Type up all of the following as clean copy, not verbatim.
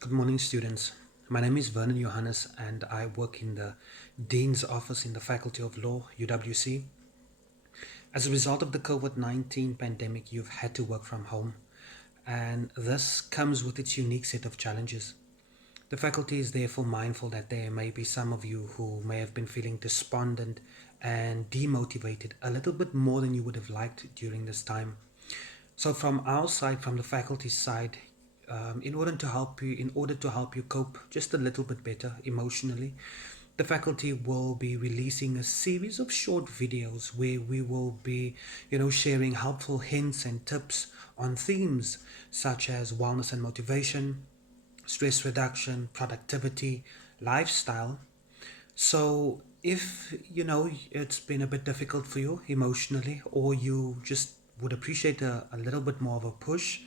Good morning, students. My name is Vernon Johannes, and I work in the Dean's Office in the Faculty of Law, UWC. As a result of the COVID-19 pandemic, you've had to work from home, and this comes with its unique set of challenges. The faculty is therefore mindful that there may be some of you who may have been feeling despondent and demotivated a little bit more than you would have liked during this time. So from our side, from the faculty side, in order to help you cope just a little bit better emotionally, the faculty will be releasing a series of short videos where we will be, sharing helpful hints and tips on themes such as wellness and motivation, stress reduction, productivity, lifestyle. So if it's been a bit difficult for you emotionally, or you just would appreciate a little bit more of a push,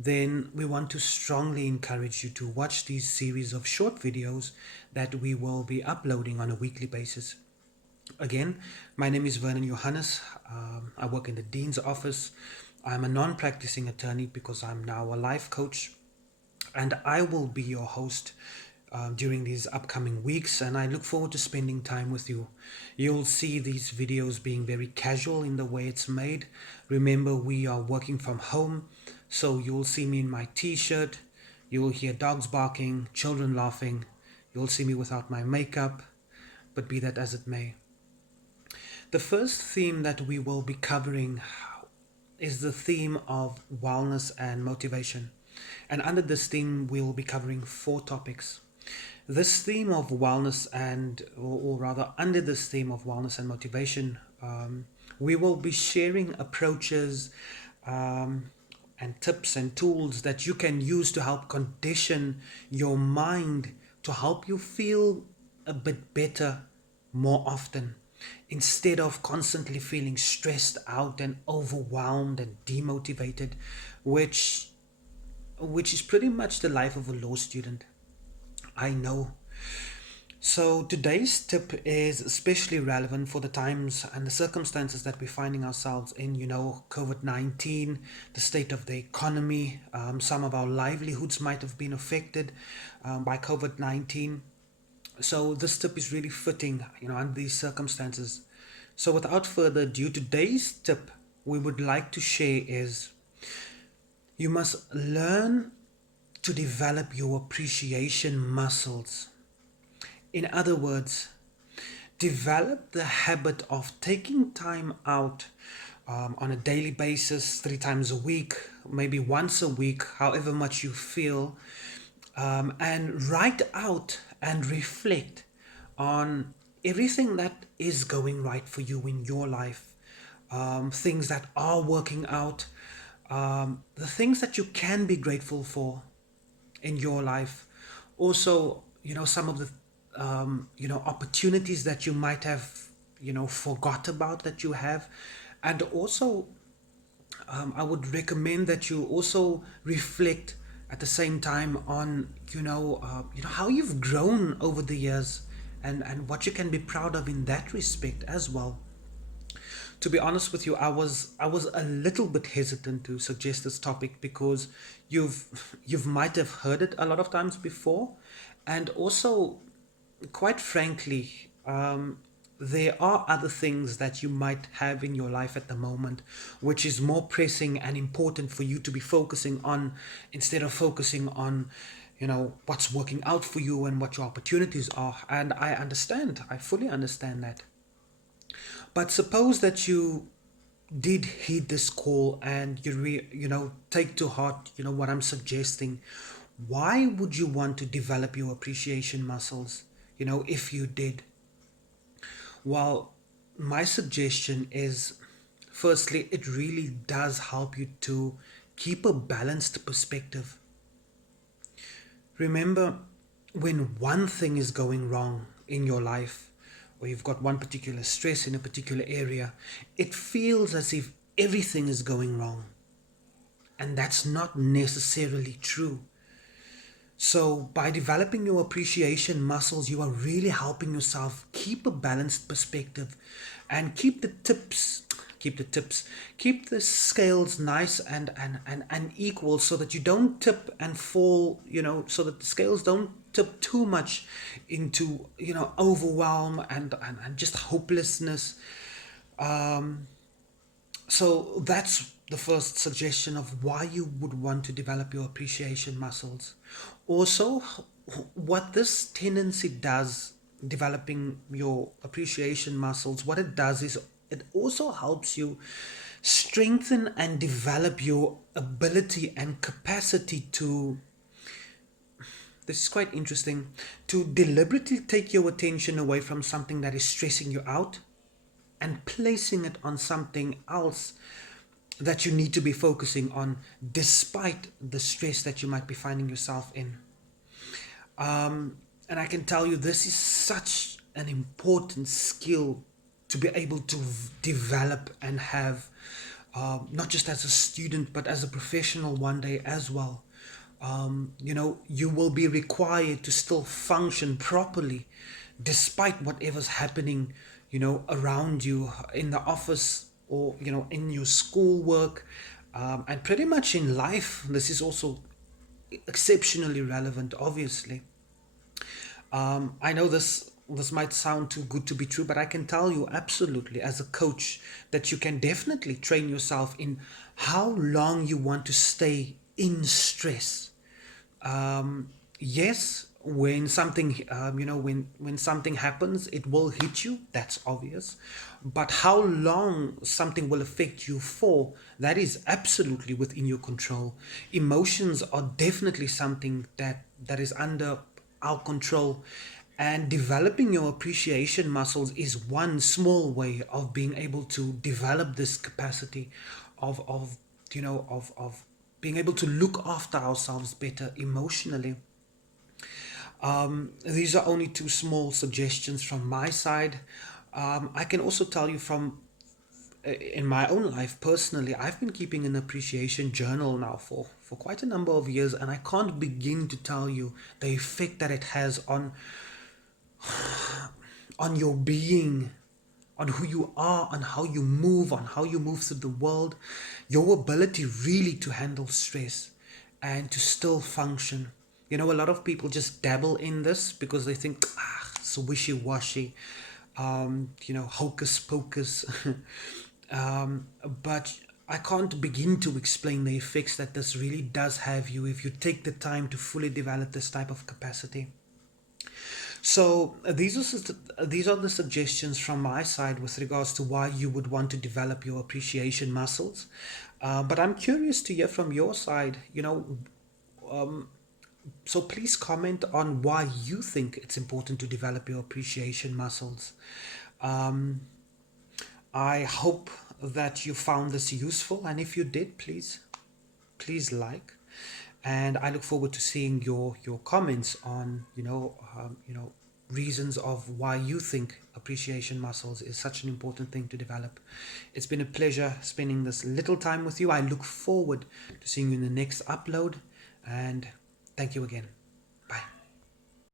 then we want to strongly encourage you to watch these series of short videos that we will be uploading on a weekly basis. Again, my name is Vernon Johannes. I work in the Dean's Office. I'm a non practicing attorney because I'm now a life coach, and I will be your host during these upcoming weeks, and I look forward to spending time with you. You'll see these videos being very casual in the way it's made. Remember, we are working from home, so you'll see me in my t-shirt, you'll hear dogs barking, children laughing, you'll see me without my makeup, but be that as it may. The first theme that we will be covering is the theme of wellness and motivation. And under this theme, we will be covering four topics. This theme of wellness or rather, under this theme of wellness and motivation, we will be sharing approaches and tips and tools that you can use to help condition your mind to help you feel a bit better more often, instead of constantly feeling stressed out and overwhelmed and demotivated, which which is pretty much the life of a law student. I know. So today's tip is especially relevant for the times and the circumstances that we're finding ourselves in. COVID-19, the state of the economy, some of our livelihoods might have been affected by COVID-19. So this tip is really fitting, under these circumstances. So without further ado, today's tip we would like to share is you must learn to develop your appreciation muscles. In other words, develop the habit of taking time out on a daily basis, 3 times a week, maybe once a week, however much you feel, and write out and reflect on everything that is going right for you in your life, things that are working out, the things that you can be grateful for in your life. Also, some of the opportunities that you might have forgot about that you have. And also, I would recommend that you also reflect at the same time on how you've grown over the years, and what you can be proud of in that respect as well. To be honest with you, I was a little bit hesitant to suggest this topic because you've might have heard it a lot of times before, and also, quite frankly, there are other things that you might have in your life at the moment which is more pressing and important for you to be focusing on, instead of focusing on what's working out for you and what your opportunities are. And I fully understand that. But suppose that you did heed this call and take to heart what I'm suggesting. Why would you want to develop your appreciation muscles, if you did? Well, my suggestion is, firstly, it really does help you to keep a balanced perspective. Remember, when one thing is going wrong in your life, or you've got one particular stress in a particular area, it feels as if everything is going wrong. And that's not necessarily true. So, by developing your appreciation muscles, you are really helping yourself keep a balanced perspective and keep the tips, keep the tips, keep the scales nice and equal, so that you don't tip and fall, so that the scales don't tip too much into, overwhelm and just hopelessness. So that's the first suggestion of why you would want to develop your appreciation muscles. Also, what this tendency does, developing your appreciation muscles, what it does is it also helps you strengthen and develop your ability and capacity to, this is quite interesting, to deliberately take your attention away from something that is stressing you out and placing it on something else that you need to be focusing on, despite the stress that you might be finding yourself in. And I can tell you, this is such an important skill to be able to develop and have, not just as a student, but as a professional one day as well. You will be required to still function properly despite whatever's happening, around you in the office, or, in your schoolwork, and pretty much in life. This is also exceptionally relevant, obviously. I know this might sound too good to be true, but I can tell you absolutely, as a coach, that you can definitely train yourself in how long you want to stay in stress. Yes, when something, when something happens, it will hit you. That's obvious. But how long something will affect you for, that is absolutely within your control. Emotions are definitely something that is under our control. And developing your appreciation muscles is one small way of being able to develop this capacity of being able to look after ourselves better emotionally. These are only two small suggestions from my side. I can also tell you from, in my own life personally, I've been keeping an appreciation journal now for quite a number of years, and I can't begin to tell you the effect that it has on your being, on who you are, on how you move through the world, your ability really to handle stress and to still function. A lot of people just dabble in this because they think, it's wishy-washy, hocus pocus. But I can't begin to explain the effects that this really does have you if you take the time to fully develop this type of capacity. So these are the suggestions from my side with regards to why you would want to develop your appreciation muscles. But I'm curious to hear from your side. So please comment on why you think it's important to develop your appreciation muscles. Um, I hope that you found this useful, and if you did, please like. And I look forward to seeing your comments on reasons of why you think appreciation muscles is such an important thing to develop. It's been a pleasure spending this little time with you. I look forward to seeing you in the next upload, and thank you again.